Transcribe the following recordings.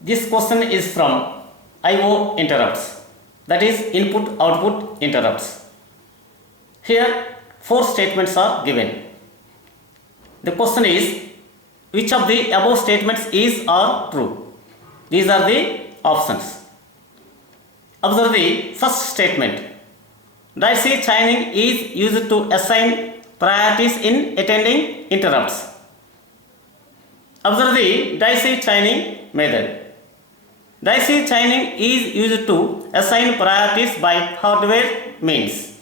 This question is from IO interrupts, that is input output interrupts. Here 4 statements are given. The question is, which of the above statements is or true? These are the options. Observe the first statement. Daisy chaining is used to assign priorities in attending interrupts. Observe the daisy chaining method. Daisy chaining is used to assign priorities by hardware means.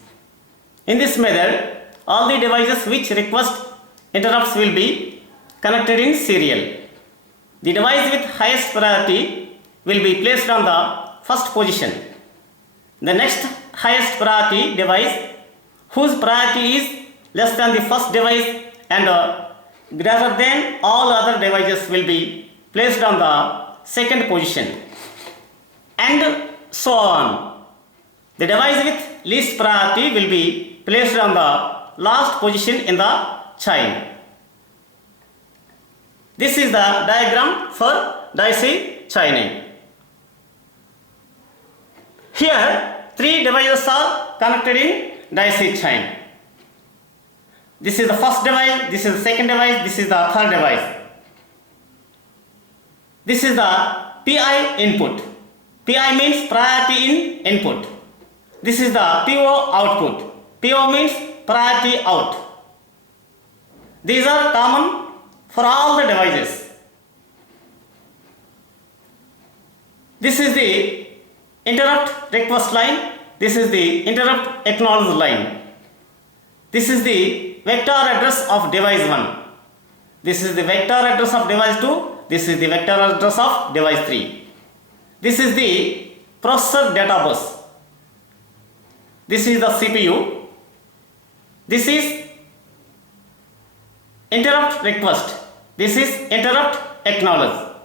In this method, all the devices which request interrupts will be connected in serial. The device with highest priority will be placed on the first position. The next highest priority device, whose priority is less than the first device and greater than all other devices, will be placed on the second position, and so on. The device with least priority will be placed on the last position in the chain. This is the diagram for daisy chaining. Here 3 devices are connected in daisy chain. This is the first device, this is the second device, this is the third device. This is the PI input. PI means priority in input. This is the PO output. PO means priority out. These are common for all the devices. This is the interrupt request line. This is the interrupt acknowledge line. This is the vector address of device 1. This is the vector address of device 2. This is the vector address of device 3. This is the processor data bus. This is the CPU. This is interrupt request. This is interrupt acknowledge.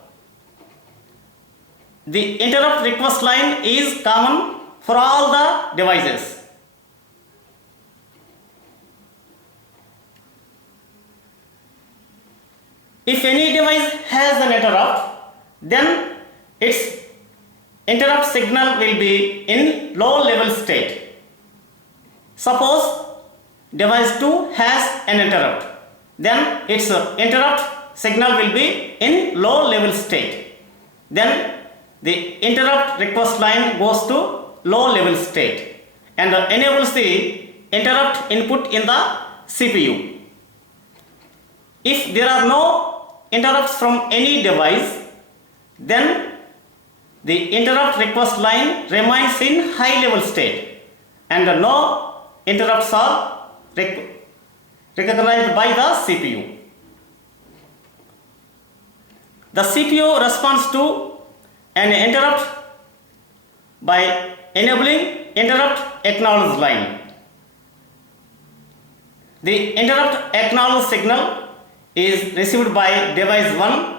The interrupt request line is common for all the devices. If any device has an interrupt, then its interrupt signal will be in low level state. Suppose device 2 has an interrupt, then its interrupt signal will be in low level state. Then the interrupt request line goes to low level state and enables the interrupt input in the CPU. If there are no interrupts from any device, then the interrupt request line remains in high level state and no interrupts are recognized by the CPU. The CPU responds to an interrupt by enabling interrupt acknowledge line. The interrupt acknowledge signal is received by device 1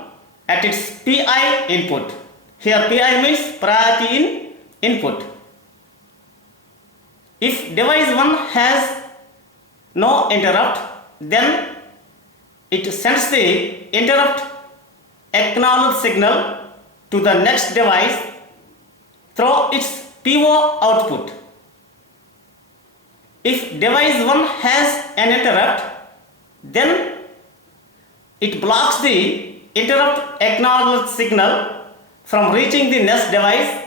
at its PI input. Here PI means priority in input. If device 1 has no interrupt, then it sends the interrupt acknowledge signal to the next device through its PO output. If device 1 has an interrupt, then it blocks the interrupt acknowledge signal from reaching the next device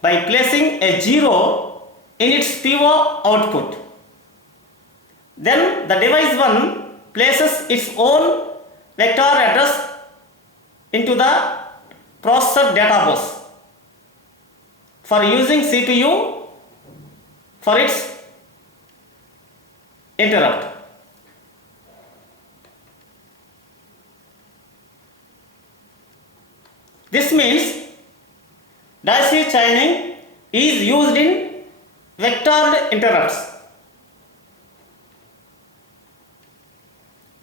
by placing a 0 in its PO output. Then the device 1 places its own vector address into the processor data bus for using CPU for its interrupt. This means daisy chaining is used in vectored interrupts.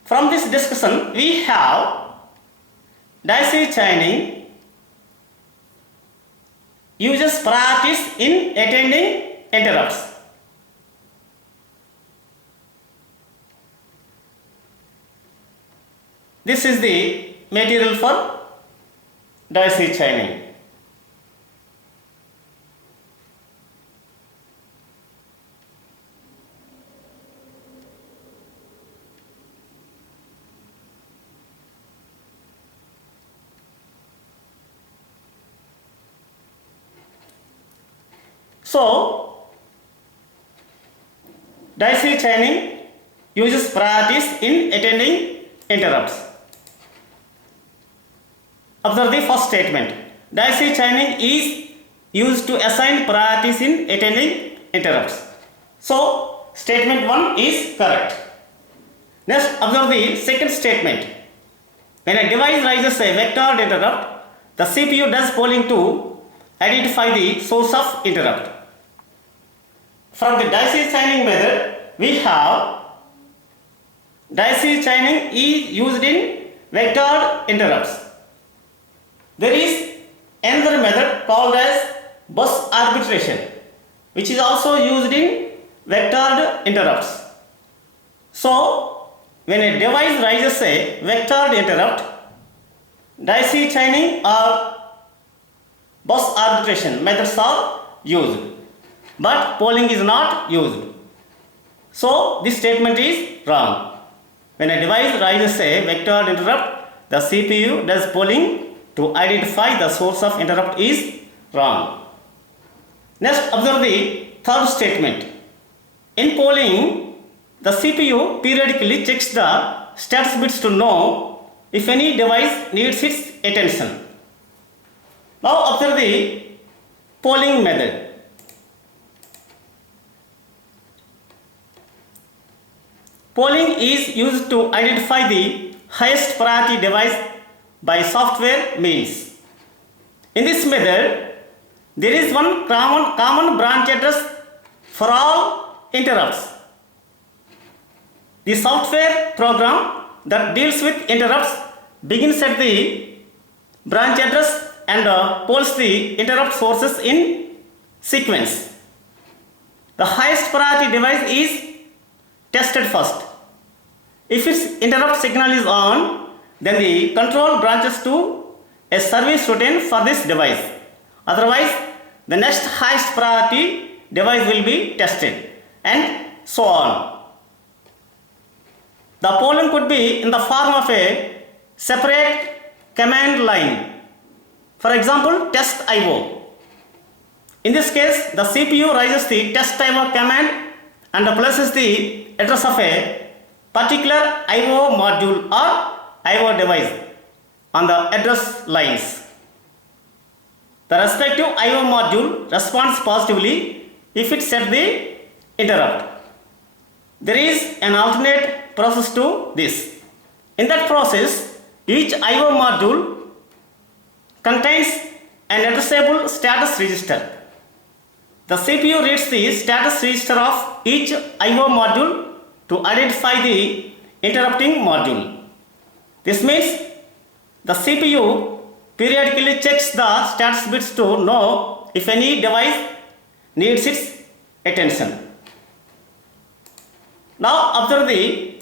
From this discussion, we have daisy chaining uses priorities in attending interrupts. This is the material for daisy chaining. So, daisy chaining uses priorities in attending interrupts. Observe the first statement. Daisy chaining is used to assign priorities in attending interrupts. So, statement 1 is correct. Next, observe the second statement. When a device raises a vectored interrupt, the CPU does polling to identify the source of interrupt. From the daisy chaining method, we have daisy chaining is used in vectored interrupts. There is another method called as bus arbitration, which is also used in vectored interrupts. So, when a device raises a vectored interrupt, daisy chaining or bus arbitration methods are used, but polling is not used. So, this statement is wrong. When a device raises a vectored interrupt, the CPU does polling to identify the source of interrupt is wrong. Next, observe the third statement. In polling, the CPU periodically checks the status bits to know if any device needs its attention. Now, observe the polling method. Polling is used to identify the highest priority device by software means. In this method, there is one common branch address for all interrupts. The software program that deals with interrupts begins at the branch address and polls the interrupt sources in sequence. The highest priority device is tested first. If its interrupt signal is on, then the control branches to a service routine for this device. Otherwise, the next highest priority device will be tested, and so on. The polling could be in the form of a separate command line. For example, test IO. In this case, the CPU raises the test IO command and places the address of a particular IO module or IO device on the address lines. The respective IO module responds positively if it sets the interrupt. There is an alternate process to this. In that process, each IO module contains an addressable status register. The CPU reads the status register of each IO module to identify the interrupting module. This means the CPU periodically checks the status bits to know if any device needs its attention. Now observe the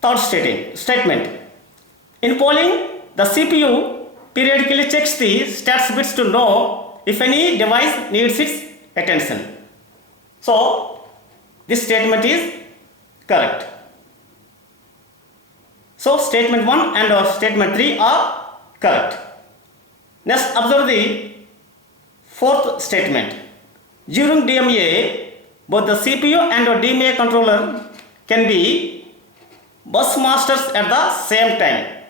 third statement. In polling, the CPU periodically checks the status bits to know if any device needs its attention. So, this statement is correct. So, statement 1 and statement 3 are correct. Next, observe the fourth statement. During DMA, both the CPU and the DMA controller can be bus masters at the same time.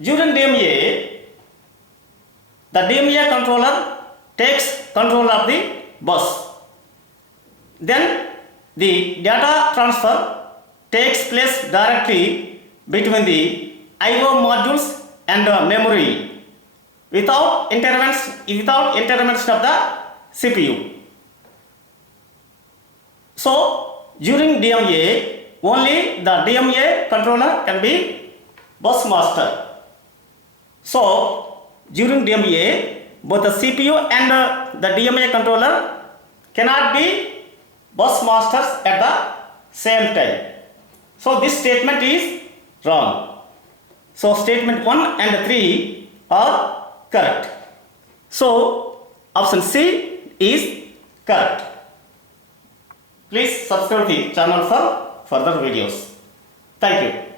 During DMA, the DMA controller takes control of the bus. Then the data transfer takes place directly between the IO modules and memory without intervention of the CPU. So, during DMA, only the DMA controller can be bus master. So, during DMA, both the CPU and the DMA controller cannot be bus masters at the same time. So, this statement is wrong. So statement 1 and 3 are correct. So option C is correct. Please subscribe the channel for further videos. Thank you.